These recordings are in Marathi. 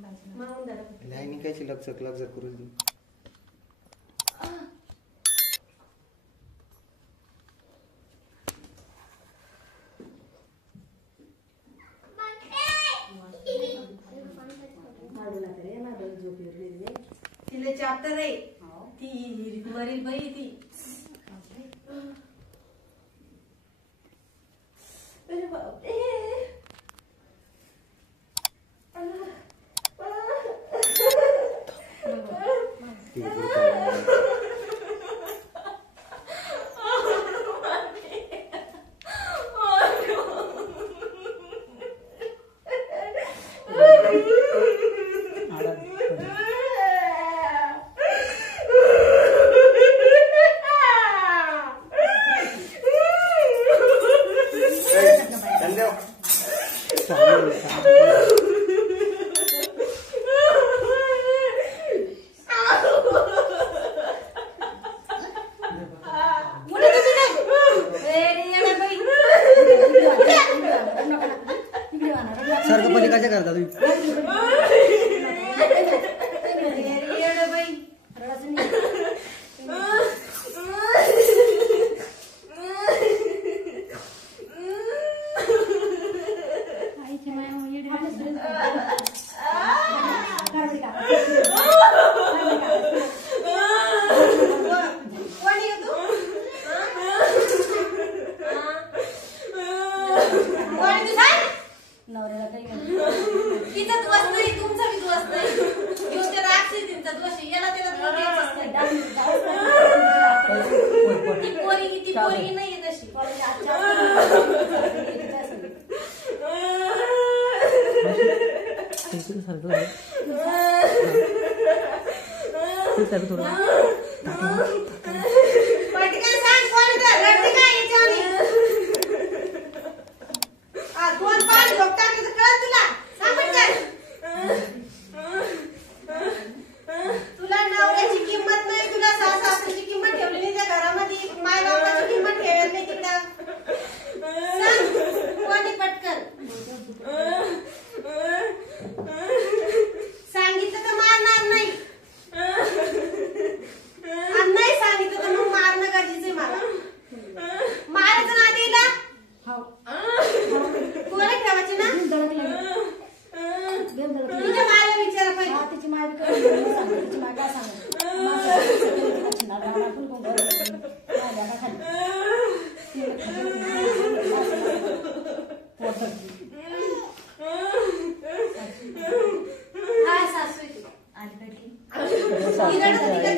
लाईनी कायची लक्षक लक्षक करू दे. तिला चॅप्टर आहे ती मरील बाई ती. अरे बापरे सारखं पलीकडच्या करता तुम्ही.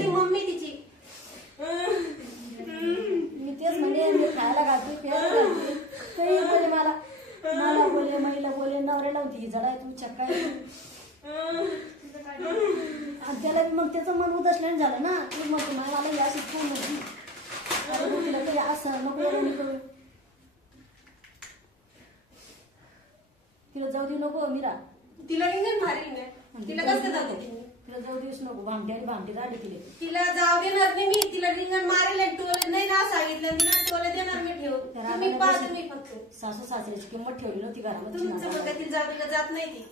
मम्मी तिची मी तेच म्हणे खायला घालते मला मला बोले महिला बोले नवऱ्याला होती जडा तू चक्का त्याला मग त्याचं मन उदासल्याने झालं ना. मग मला या शिकवून नव्हती तिला तरी असं नको करू तिला जाऊ दे नको मीरा. तिला भारी तिला कसं जाऊ दे तिला जाऊ देऊच नको. भामटी आणि भामटी राहिली तिला जाऊ देणार नाही मी. तिला रिंगण मारेल टोले नाही नाव सांगितलं मी ना टोले देणार मी ठेव मी पाहतो मी फक्त. सासू सासऱ्याची किंमत ठेवली नव्हती घरामध्ये. तुमचं बघा तिला जाऊ तिला जात नाही ती.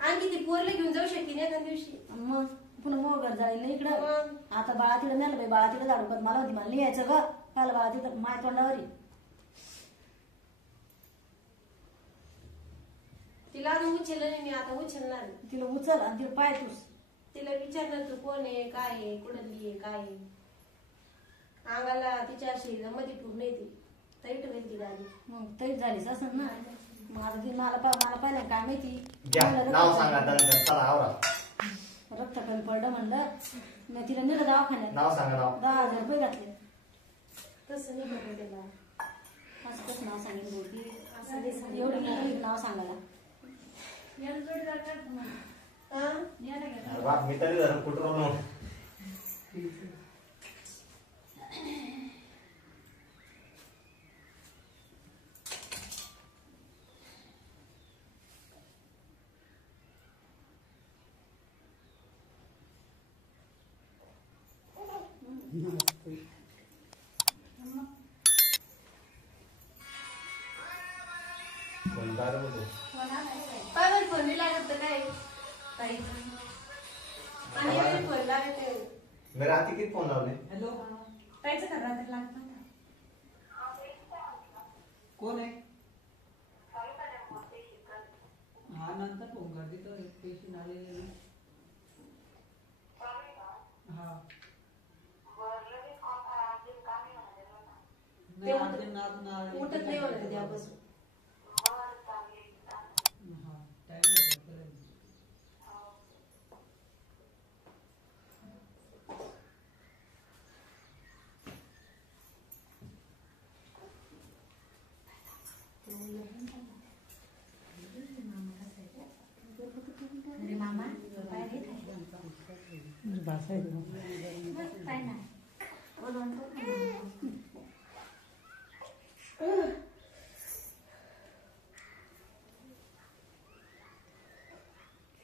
आणखी ती पोरले घेऊन जाऊ शकते ना एका दिवशी. मग पुन्हा मग घर जाईल नाही इकडं. आता बाळा तिला नेलं बाई बाळा तिला झाडू मला होती मला नाही यायचं ग काल बाळा तिथं माय तोंडावरी. तिला अजून उचललं नाही मी आता उचलणार. तिला उचल आणि तिला पाय तूच तिला विचारणार तू कोण आहे काय आहे कुठली आहे काय आहे. अंगाला तिच्या अशी मध्ये पूर्ण येते तैट होईल ती गाडी. मग तैट झालीच असं ना. माझं ती मला पाहिलं काय माहिती रक्त कमी पडलं म्हणलं मी तिला नेलं दवाखान्यात. 10,000 रुपये घातले. तसं नाही बघ त्याला असं कसं नाव सांगेल बोलती एवढी नाव सांगायला. फोन लागत काय ताई आणि मी फोन लावते मी रात्री किती फोन लावले. हॅलो ताईचं कर रात्री लागत नव्हता. कोण आहे? हा नंतर फोन करते तो पेशंट आलेले ना. हा ते उठत नाही होणार त्यापासून. अरे मामा, पाय घेत आहे.